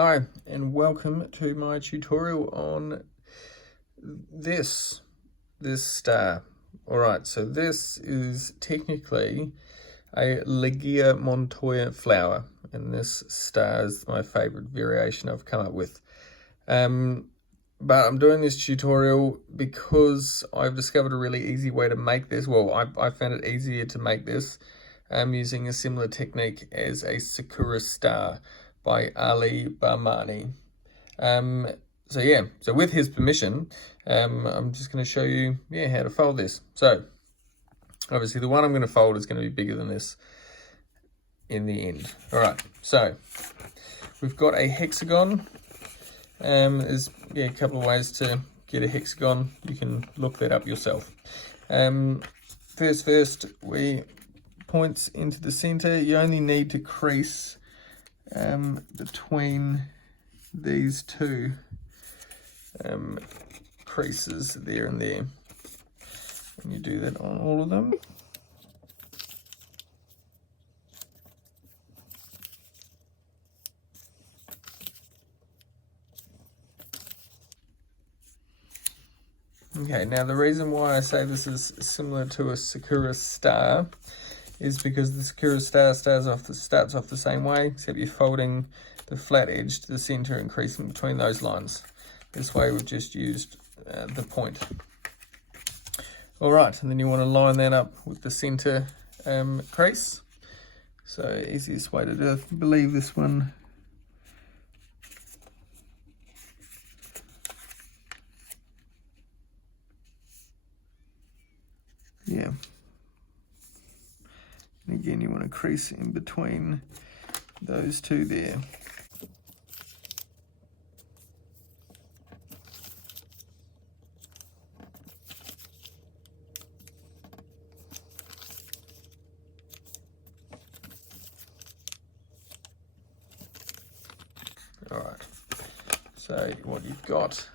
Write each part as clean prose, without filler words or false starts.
Hi, and welcome to my tutorial on this star. Alright, so this is technically a Ligia Montoya flower, and this star is my favorite variation I've come up with. But I'm doing this tutorial because I've discovered a really easy way to make this. Well, I found it easier to make this using a similar technique as a Sakura star by Bahnani. So with his permission, I'm just going to show you how to fold this. So obviously the one I'm going to fold is going to be bigger than this in the end. All right, so we've got a hexagon. There's a couple of ways to get a hexagon. You can look that up yourself. First, we points into the center. You only need to crease between these two creases there and there, and you do that on all of them. Okay, now the reason why I say this is similar to a Sakura star is because the Sakura star starts off the same way, except you're folding the flat edge to the center and creasing between those lines. This way we've just used the point. All right, and then you want to line that up with the center crease. So easiest way to do it, I believe this one. Yeah. And again, you want to crease in between those two there. All right, so what you've got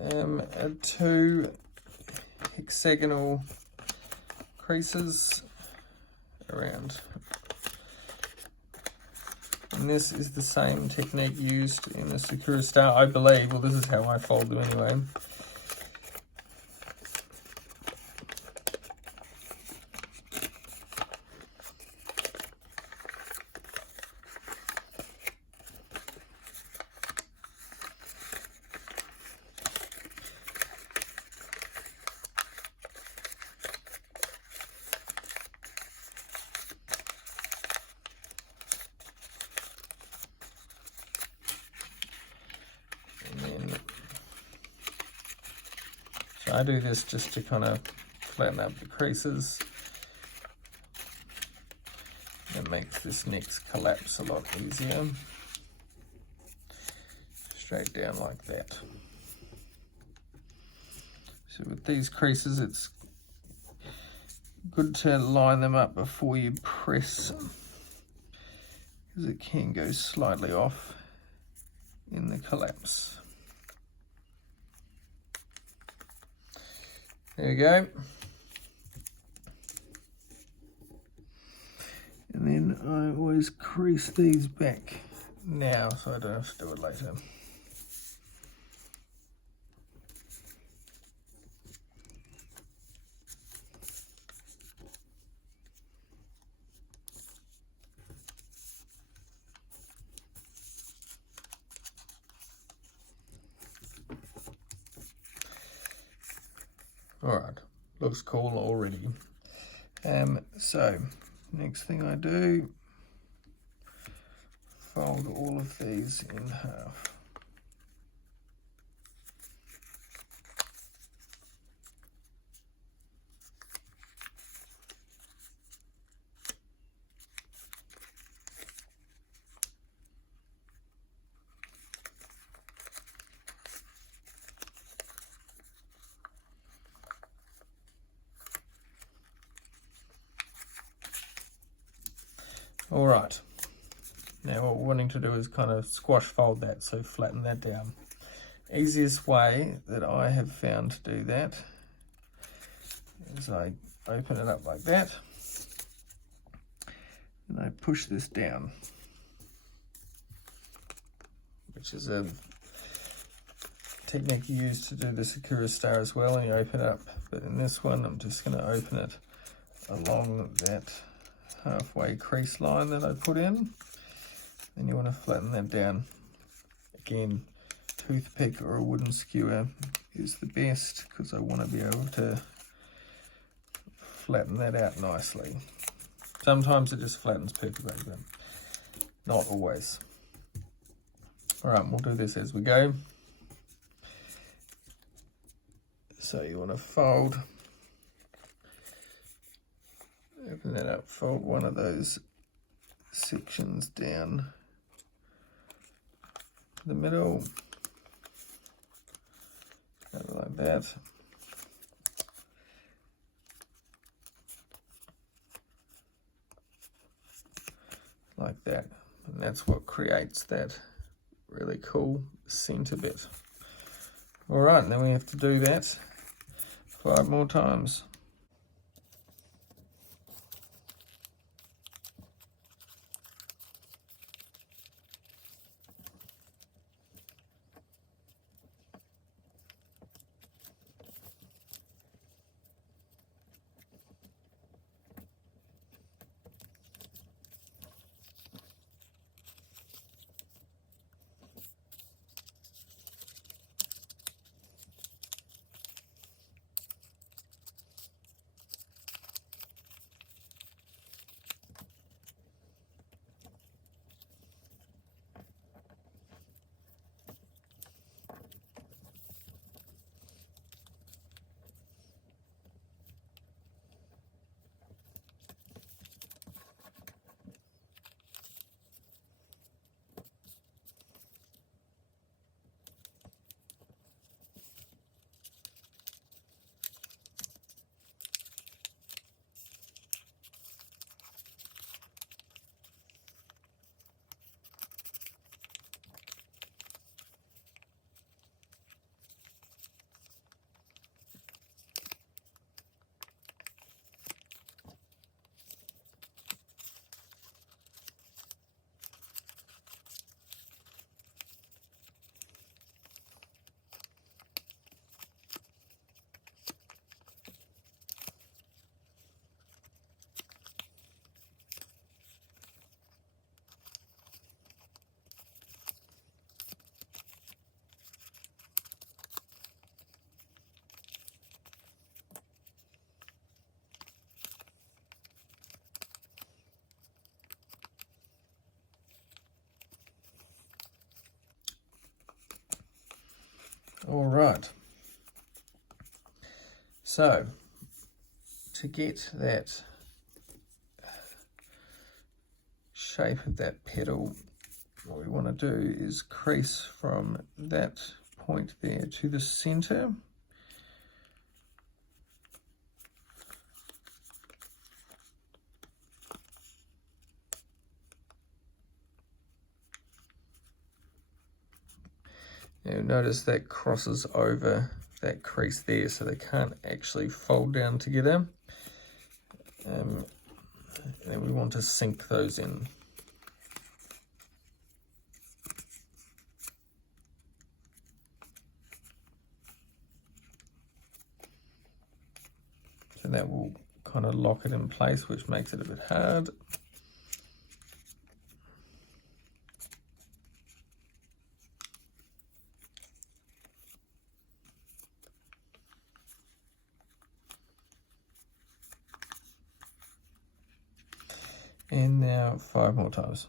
are two hexagonal creases around, and this is the same technique used in the Sakura star, I believe. Well, this is how I fold them anyway. I do this just to kind of flatten up the creases. It makes this next collapse a lot easier. Straight down like that. So with these creases, it's good to line them up before you press, because it can go slightly off in the collapse. There we go. And then I always crease these back now so I don't have to do it later. All right, looks cool already. So next thing I do, fold all of these in half. All right, now what we're wanting to do is kind of squash fold that, so flatten that down. Easiest way that I have found to do that is I open it up like that, and I push this down. which is a technique you use to do the Sakura star as well, and you open it up. But in this one, I'm just going to open it along that halfway crease line that I put in. Then you want to flatten that down. Again, toothpick or a wooden skewer is the best because I want to be able to flatten that out nicely. Sometimes it just flattens perfectly, but not always. Alright, we'll do this as we go. So you want to fold, open that up, fold one of those sections down the middle, like that. Like that, and that's what creates that really cool center bit. All right, then we have to do that 5 more times. All right, so to get that shape of that petal, what we want to do is crease from that point there to the center. Now notice that crosses over that crease there, so they can't actually fold down together. And we want to sink those in. So that will kind of lock it in place, which makes it a bit hard. And now 5 more times.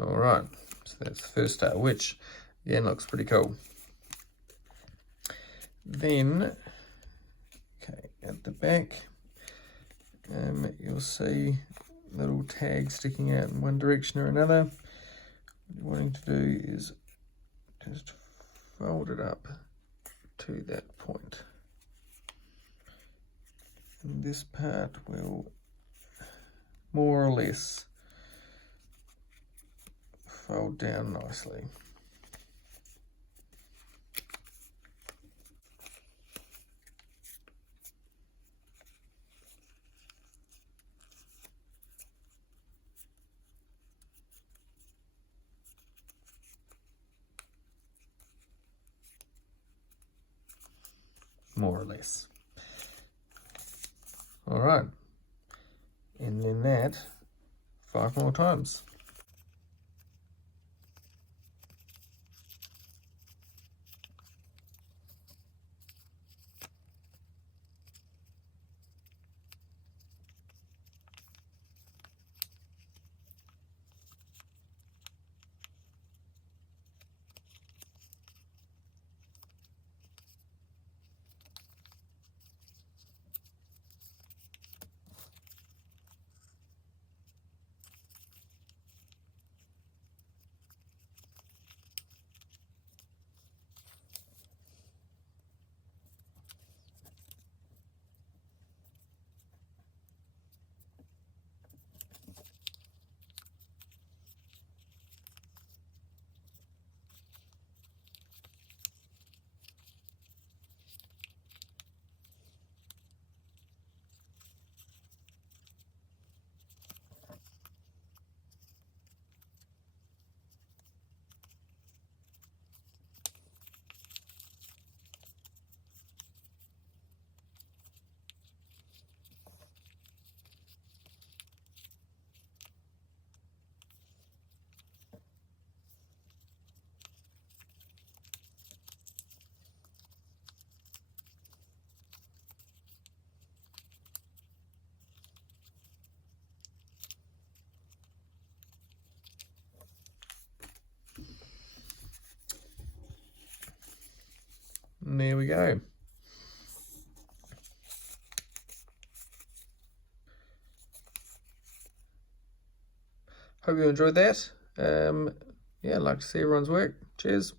All right, so that's the first star, which again looks pretty cool. Then, okay, at the back, you'll see little tags sticking out in one direction or another. What you're wanting to do is just fold it up to that point. And this part will more or less fold down nicely. More or less. All right, and then that 5 more times. And there we go. Hope you enjoyed that. Yeah, I'd like to see everyone's work. Cheers.